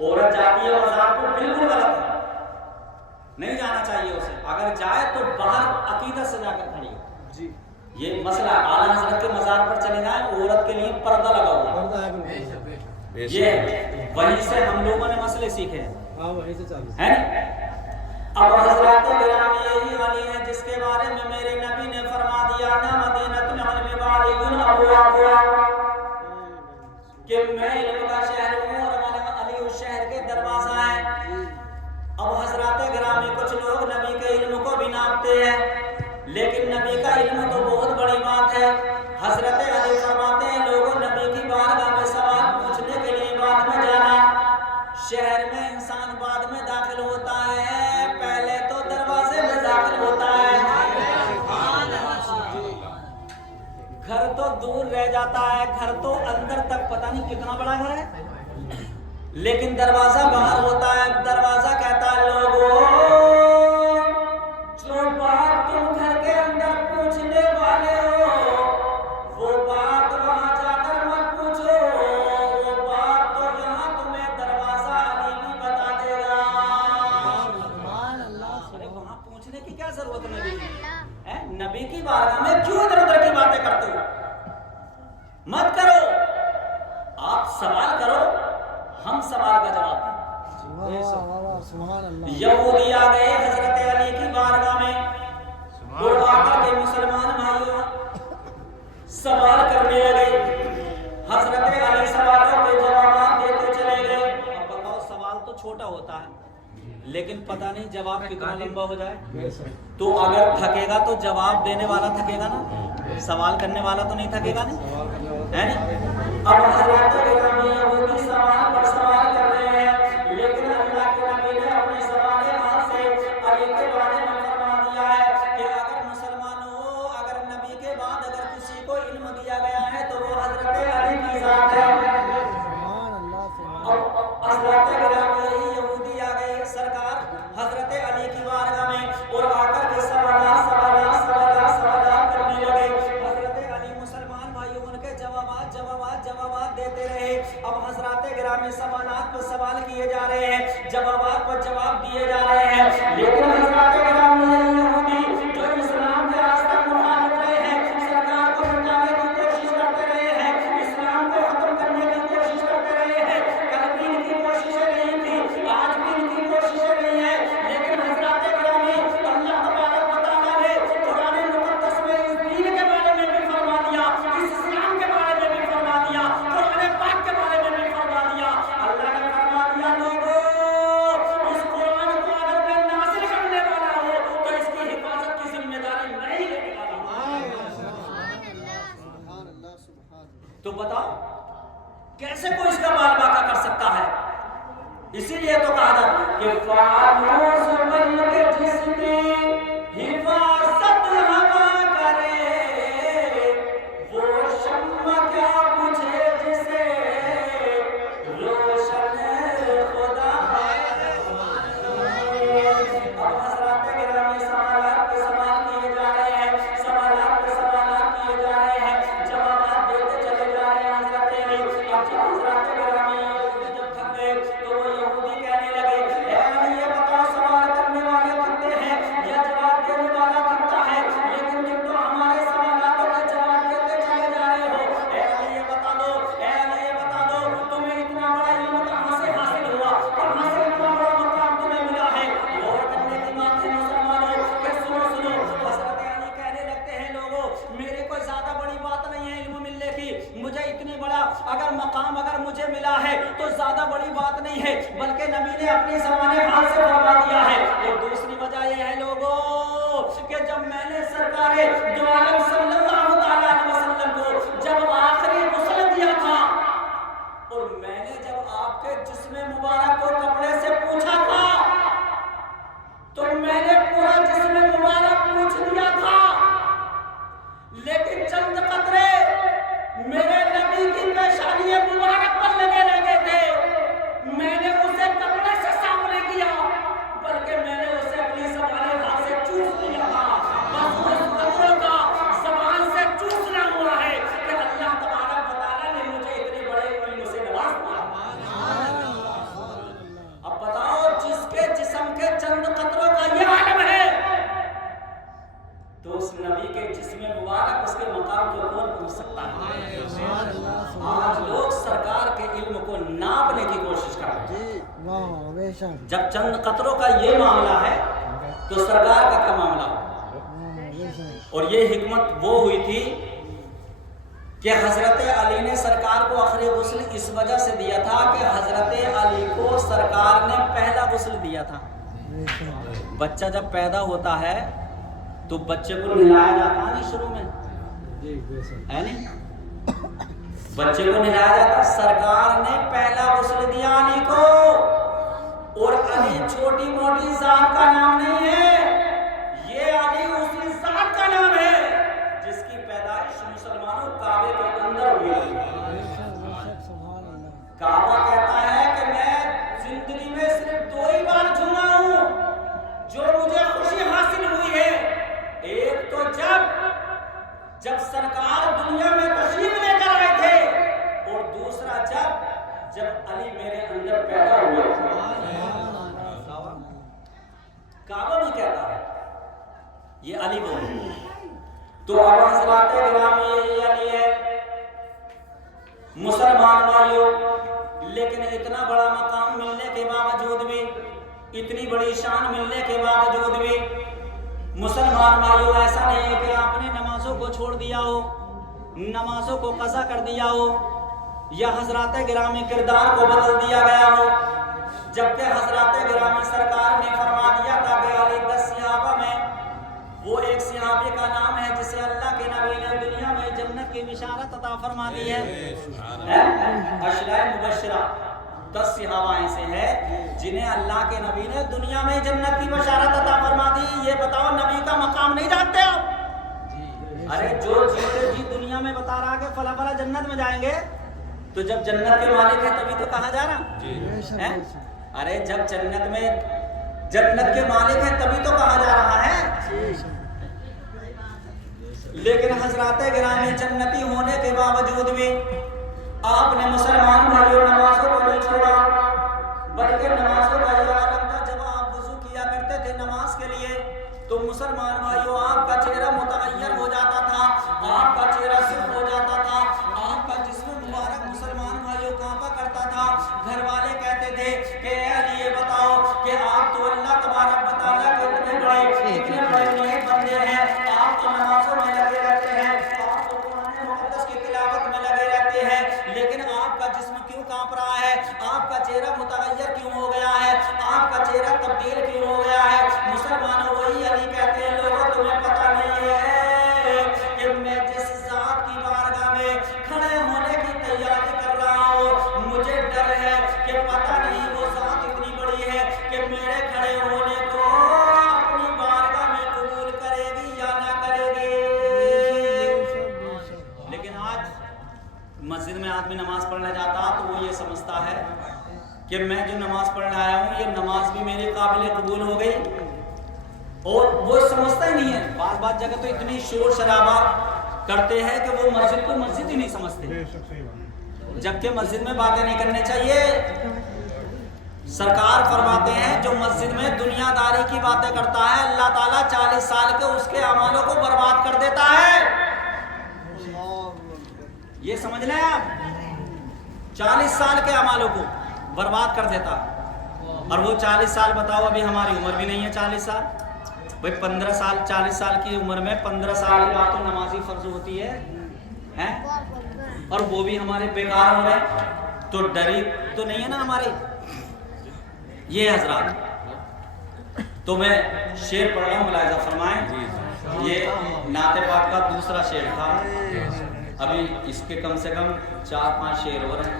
عورت جاتی ہے مزار کو بالکل غلط ہے، نہیں جانا چاہیے اسے، اگر جائے تو باہر عقیدت سے جا کر کھڑی ہو جی۔ یہ مسئلہ اعلیٰ حضرت کے مزار پر چلے جائیں، عورت کے لیے پردہ لگا ہوا ہے، یہ وہیں سے ہم لوگوں نے مسئلے سیکھے ہیں۔ اب حضرات گرامی یہی والی ہے جس کے بارے میں میرے نبی نے فرما دیا نا مدینۃ العلم وعلی ابوابها، کہ میں علم کا شہر ہوں اور علی اس شہر کے دروازہ ہیں۔ اب حضرات گرامی کچھ لوگ نبی کے علم کو بھی ناپتے ہیں، لیکن نبی کا علم تو بہت بڑی بات ہے۔ حضرت علی فرماتے ہیں لوگوں نبی کی بارگاہ میں سوال پوچھنے کے لیے بعد میں جانا، شہر میں انسان بعد میں داخل ہوتا ہے، پہلے تو دروازے میں داخل ہوتا ہے۔ گھر تو دور رہ جاتا ہے، گھر تو اندر تک پتہ نہیں کتنا بڑا گھر ہے، لیکن دروازہ باہر ہوتا ہے۔ دروازہ کہتا ہے لوگوں جو بات تم گھر کے اندر پوچھنے والے ہو وہ بات وہاں جا کر مت پوچھو، وہ بات تو یہاں تمہیں دروازہ علی بھی بتا دے گا۔ ارے وہاں پوچھنے کی کیا ضرورت ہے؟ نبی کی بارگاہ میں کیوں ادھر ادھر کی باتیں کرتے ہو؟ مت کرو، آپ سوال کرو، ہم سوال کا جواب دیں۔ یہودی آ گئے حضرت علی کی بارگاہ میں، وہ آ کر کے مسلمان بھائیوں سوال کرنے لگے۔ حضرت علی سوالوں کے جوابات دیتے چلے گئے۔ اب بتاؤ سوال تو چھوٹا ہوتا ہے لیکن پتہ نہیں جواب کتنا لمبا ہو جائے، تو اگر تھکے گا تو جواب دینے والا تھکے گا نا، سوال کرنے والا تو نہیں تھکے گا نا، ہے نا؟ اب حضرت گرامی یہودی سوال پر سوال کر رہے ہیں، لیکن اللہ کے نبی نے اپنے سوال حال سے علی کے بارے میں فرما دیا ہے کہ اگر مسلمانوں اگر نبی کے بعد اگر کسی کو علم دیا گیا ہے تو وہ حضرت علی کی ذات ہے۔ حضرت گرامی یہودی آ گئے سرکار حضرت علی کی بارگاہ میں اور آ کر کے سوالات کرنے لگے۔ حضرت علی مسلمان بھائیوں ان کے جوابات دیتے رہے۔ اب حضرات گرامی سوالات پر سوال کیے جا رہے ہیں، جوابات پر جواب دیے جا رہے ہیں، لیکن حضرات گرامی یہودی جو اسلام کے راستہ مخالف رہے ہیں، سرکار کو مٹانے کی کوشش کرتے رہے ہیں، اسلام کو ختم کرنے کی کوشش کرتے رہے ہیں، کل بھی ان کی کوششیں نہیں تھی، آج بھی ان کی کوششیں نہیں ہیں، لیکن حضرات گرامی اللہ تبارک و تعالیٰ نے قرآن مقدس میں اس دین کے بارے میں بھی فرما دیا، اس اسلام کے بارے میں بھی فرما دیا، قرآن پاک کے بارے میں بھی فرما دیا۔ اللہ نے فرما دیا لوگوں اس قرآن کو اگر میں نازل کرنے والا ہوں تو اس کی حفاظت کی ذمہ داری میں ہی لینے والا ہوں۔ تو بتاؤ کیسے کوئی اس کا بال باقا کر سکتا ہے؟ اسی لیے تو کہا تھا کہ فانوس بن کے جس کی حفاظت ہوا کرے وہ شمع کیا بجھے جسے روشن خدا ہے۔ اب حضرات گرامی سوالات پہ سوال کیے جا رہے ہیں، سوالات پہ سوالات کیے جا رہے ہیں، جوابات دیتے چلے جا رہے ہیں حضرت علی۔ اب جب حضرات گرامی جب تھک گئے تو وہ یہودی کہنے لگے اے علی یہ بتاؤ سوال کرنے والے تھکتے ہیں یا جواب دینے والا تھکتا ہے، لیکن تم تو ہمارے سوالاتوں کے جواب دیتے چلے جا رہے ہو۔ اے علی یہ بتا دو، اے علی یہ بتا دو تمہیں اتنا بڑا علم کہاں سے حاصل ہوا، کہاں سے اتنا بڑا مقام تمہیں ملا ہے؟ غور کرنے کی بات ہے مسلمانوں کہ سنو حضرت علی کہنے لگتے ہیں لوگوں میرے کوئی زیادہ بڑی بات نہیں ہے علم ملنے کی، مجھے اتنی بڑا اگر مقام اگر مجھے ملا ہے تو زیادہ بڑی بات نہیں ہے، بلکہ نبی نے اپنی زبان حال سے فرما دیا ہے۔ اور دوسری وجہ یہ ہے لوگوں کہ جب میں نے سرکار دو عالم صلی اللہ تعالیٰ علیہ وسلم کو جب آخری غسل دیا تھا اور میں نے جب آپ کے جسم مبارک کو کپڑے سے پوچھا تھا تو میں نے پورا جسم مبارک پوچھ دیا تھا، لیکن چند قطرے میرے نبی کی پیشانی مبارک پر لگے تھے، میں نے اسے کپڑے سے صاف نہیں کیا بلکہ میں نے اسے اپنی زبان حال سے چوس لیا تھا۔ بس اس قطروں کا زبان سے چوسنا ہوا ہے کہ اللہ تبارک و تعالیٰ نے مجھے اتنے بڑے علم سے نواز دیا۔ جب چند قطروں کا یہ معاملہ ہے تو سرکار کا کیا معاملہ ہوگا؟ اور یہ حکمت وہ ہوئی تھی کہ حضرت علی نے سرکار کو آخری غسل اس وجہ سے دیا تھا کہ حضرت علی کو سرکار نے پہلا غسل دیا تھا. بچہ جب پیدا ہوتا ہے تو بچے کو نہلایا جاتا ہے نہیں شروع میں ہے نہیں, بچے کو نہلایا جاتا. سرکار نے پہلا غسل دیا علی کو, اور علی چھوٹی موٹی ذات کا نام نہیں ہے, یہ علی اسی ذات کا نام ہے جس کی پیدائش مسلمانوں کعبے کے اندر ہوئی. کعبہ کہتا ہے کہ میں زندگی میں صرف 2 ہی بار جھوما ہوں جو مجھے خوشی حاصل ہوئی ہے. ایک تو جب سرکار دنیا میں تشریف لے کر آئے تھے, اور دوسرا جب علی میرے اندر پیدا ہوئے. کعبہ بھی کہتا ہے یہ علی بولے. تو اب حضرات گرامی یہ علی ہے مسلمان بھائیوں. لیکن اتنا بڑا مقام ملنے کے باوجود بھی, اتنی بڑی شان ملنے کے باوجود بھی مسلمان بھائیوں ایسا نہیں ہے کہ آپ نے نمازوں کو چھوڑ دیا ہو, نمازوں کو قضا کر دیا ہو, یا حضرات گرامی کردار کو بدل دیا گیا ہو. جبکہ حضرات گرامی سرکار نے فرما دیا تھا کہ علی 10 صحابہ میں وہ ایک صحابی کا نام ہے جسے اللہ کے نبی نے دنیا میں جنت کی بشارت عطا فرما دی ہے. عشرہ مبشرہ 10 صحابہ ایسے ہیں جنہیں اللہ کے نبی نے دنیا میں جنت کی بشارت عطا فرما دی. یہ بتاؤ نبی کا مقام نہیں جانتے آپ؟ ارے جو چیزیں جی دنیا میں بتا رہا کہ فلاں فلاں جنت میں جائیں گے, تو جب جنت کے مالک ہے تبھی تو کہا جا رہا. ارے جب جنت کے مالک ہے تبھی تو کہا جا رہا ہے. لیکن حضرات گرامی جنتی ہونے کے باوجود بھی آپ نے مسلمان بھائیوں نمازوں کو نہیں چھوڑا, بلکہ نمازوں کا یہ عالم تھا. جب آپ وضو کیا کرتے تھے نماز کے لیے تو مسلمان بھائیوں آپ کا چہرہ متغیر ہو جاتا تھا, آپ کا چہرہ سرخ ہو جاتا تھا, آپ کا جسم مبارک مسلمان بھائیوں کانپا کرتا تھا. گھر والے کہتے تھے کہ اے علی یہ بتاؤ کہ آپ تو اللہ تبارک و تعالیٰ کے اتنے بڑے نیک بندے ہیں, آپ تو نمازوں میں لگے رہتے ہیں, آپ تو قرآن مقدس کی تلاوت میں لگے رہتے ہیں, لیکن آپ کا جسم کیوں کانپ رہا ہے, آپ کا چہرہ متغیر کیوں ہو گیا ہے, آپ کا چہرہ تبدیل کیوں ہو گیا ہے؟ مسلمانوں وہی علی کہتے ہیں لوگوں تمہیں پتہ نہیں ہے کہ میں جس ذات کی بارگاہ میں کھڑے ہونے کی تیاری کر رہا ہوں, مجھے ڈر ہے کہ پتہ نہیں وہ ذات اتنی بڑی ہے کہ میرے کھڑے ہونے کو اپنی بارگاہ میں قبول کرے گی یا نہ کرے گی. لیکن آج مسجد میں آدمی نماز پڑھنے جاتا تو وہ یہ سمجھتا ہے کہ میں جو نماز پڑھنے آیا ہوں یہ نماز بھی میرے قابل قبول ہو گئی, اور وہ سمجھتا ہی نہیں ہے. بعض جگہ تو اتنی شور شرابہ کرتے ہیں کہ وہ مسجد کو مسجد ہی نہیں سمجھتے, جبکہ مسجد میں باتیں نہیں کرنی چاہیے. سرکار فرماتے ہیں جو مسجد میں دنیا داری کی باتیں کرتا ہے اللہ تعالیٰ 40 سال کے اس کے اعمالوں کو برباد کر دیتا ہے. یہ سمجھ لیں آپ, 40 سال کے اعمالوں کو برباد کر دیتا. اور وہ 40 سال بتاؤ, ابھی ہماری عمر بھی نہیں ہے 40 سال بھائی. 15 سال 40 سال کی عمر میں 15 سال کی بات تو نمازی فرض ہوتی ہے, اور وہ بھی ہمارے بیکار ہو رہے, تو ڈری تو نہیں ہے نا ہماری. یہ حضرات تو میں شعر پڑھ رہا ہوں, ملاحظہ فرمائیں. یہ نعت پاک کا دوسرا شعر تھا, ابھی اس کے کم سے کم 4-5 شعر ہو رہے ہیں.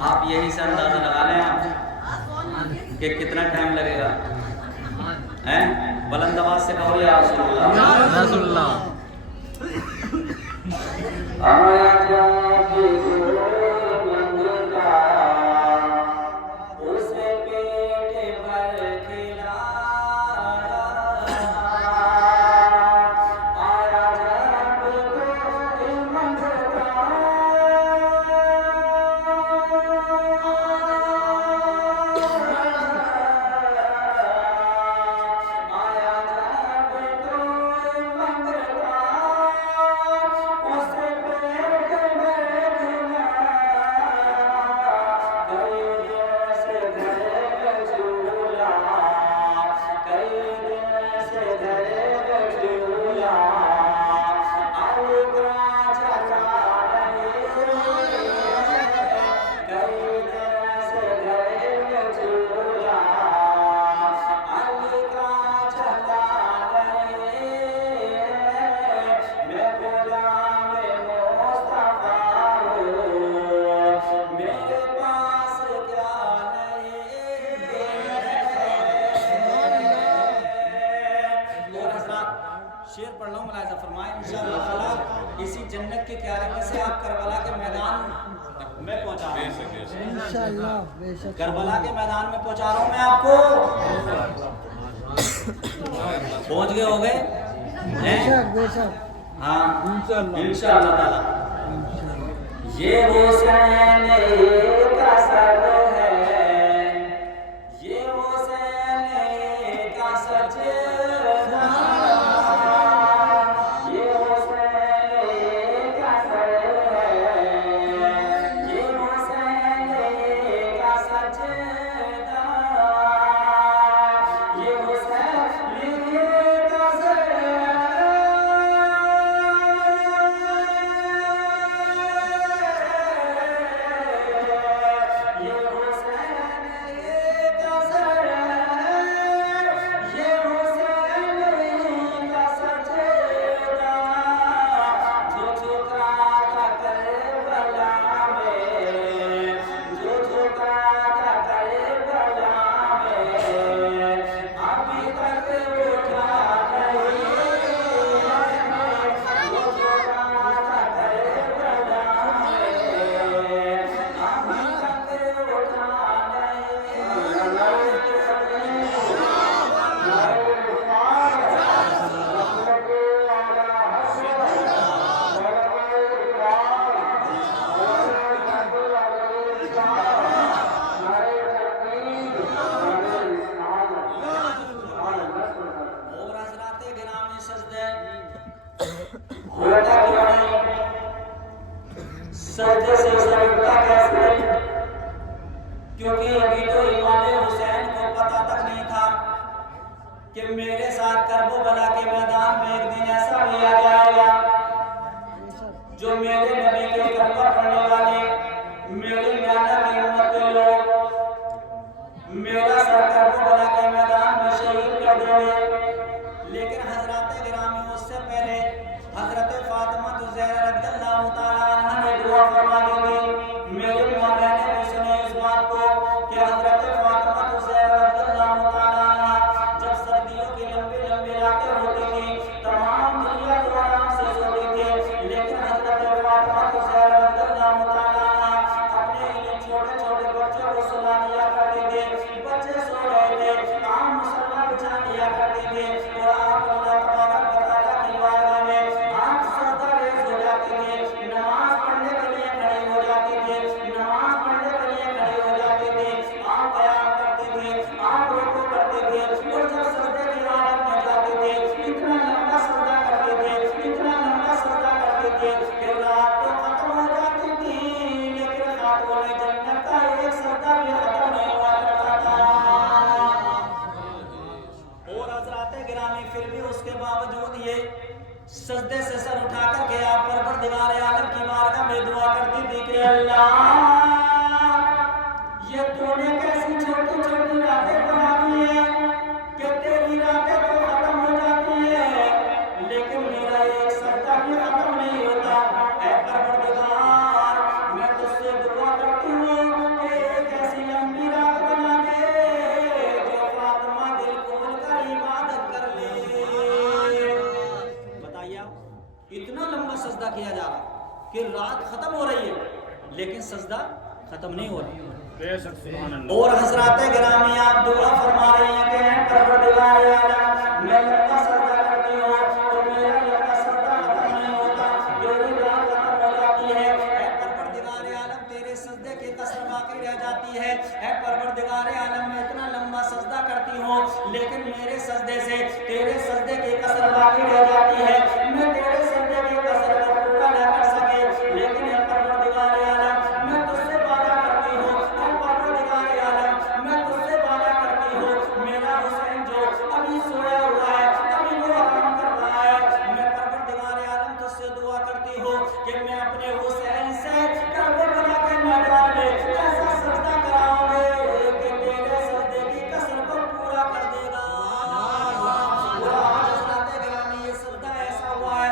آپ یہی سے اندازہ لگا لیں آپ کہ کتنا ٹائم لگے گا. بلند آواز سے کہو یا رسول اللہ. انشاءاللہ بے شک کربلا کے میدان میں پہنچا رہا ہوں میں آپ کو. پہنچ گئے ہو گئے بے شک بے شک ہاں انشاءاللہ انشاءاللہ تعالی. یہ حسین کا سر ہے، یہ حسین کا سجدہ، یہ حسین کا سر ہے، یہ حسین کا سجدہ، یہ حسین کا سر سجدے سے سجدہ کیسے؟ کیونکہ ابھی تو امام حسین کو پتہ تک نہیں تھا کہ میرے ساتھ کرب و بلا کے میدان میں ایک دن ایسا لیا جائے گا جو میرے نبی کے کلمہ پڑھنے والے، میرے میاں کی امت کے لوگ میرا سر کرب و بلا کے میدان میں شہید کر دیں گے. لیکن حضرات گرامی اس سے پہلے حضرت فاطمہ زہرا رضی اللہ تعالیٰ عنہ نے دعا فرما دی. میرے ماں بہنیں بھی سنے اس بات کو کہ حضرت فاطمہ زہرا رضی اللہ تعالیٰ عنہ جب سردیوں کی لمبی لمبی راتیں ہوتی تھیں، تمام دنیا کو آرام سے سوتی تھی، لیکن حضرت فاطمہ زہرا رضی اللہ تعالیٰ عنہ اپنے ان چھوٹے چھوٹے بچوں کو سلا دیا کرتے تھے. بچے سو رہے تھے، عام مسلمان بچا لیا کرتے تھے اور آپ اللہ تبارک و تعالیٰ کی بارگاہ میں آپ سجدہ ریز ہو جاتے تھے، نماز پڑھنے کے لیے کھڑے ہو جاتے تھے، نماز پڑھنے کے لیے کھڑے ہو جاتے تھے، آپ قیام کرتے تھے، آپ رکوع کرتے تھے اور جب سجدے کی حالت میں جاتے تھے اتنا لمبا سجدہ کرتے تھے، اتنا لمبا سجدہ کرتے تھے کہ رات تو ختم ہو جاتی تھی لیکن خاتون جنت کا ایک سجدہ بھی ختم نہیں ہوا کرتا تھا. اور حضرات گرامی پھر بھی اس کے باوجود یہ سجدے سے سر اٹھا کر کے آپ پروردگار عالم کی بارگاہ میں دعا کرتی تھی کہ اللہ یہ تو نے کیسی چھوٹی چھوٹی راتیں بنا دی ہیں کہ تیری راتیں تو ختم ہو جاتی ہیں لیکن میرا ایک سجدہ بھی ختم نہیں ہوتا. اے پروردگار میں تجھ سے دعا کرتی ہوں کہ ایک ایسی لمبی رات بنا دے جو فاطمہ دل کھول کر عبادت کر لے. بتائیے اتنا لمبا سجدہ کیا جا رہا کہ رات ختم ہو رہی ہے لیکن سجدہ ختم نہیں ہو رہا. اور حضرات گرامی آپ دعا فرما رہی ہیں کہ اے پروردگار عالم میں لمبا سجدہ کرتی ہوں تو میرا لمبا سجدہ ختم نہیں ہوتا، میری رات ختم ہو جاتی ہے. اے پروردگار عالم تیرے سجدے کی کسر باقی رہ جاتی ہے. اے پروردگار عالم میں اتنا لمبا سجدہ کرتی ہوں لیکن میرے سجدے سے تیرے سجدے کی کسر باقی رہ جاتی ہے، میں تیرے سجدے کی کسر کو پورا نہ کر سکے. لیکن اے پروردگار عالم میں تجھ سے وعدہ کرتی ہوں، اے پروردگار عالم میں تجھ سے وعدہ کرتی ہوں میرا حسین جو ابھی سویا ہوا ہے، ابھی وہ آرام کر رہا ہے، میں پروردگار عالم تجھ سے دعا کرتی ہوں کہ میں اپنے حسین سے کرب و بلا کے میدان میں ایسا سجدہ کراؤں گے کہ تیرے سجدے کی کسر کو پورا کر دے گا. اور آج حضرات گرامی یہ سجدہ ایسا ہوا ہے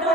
2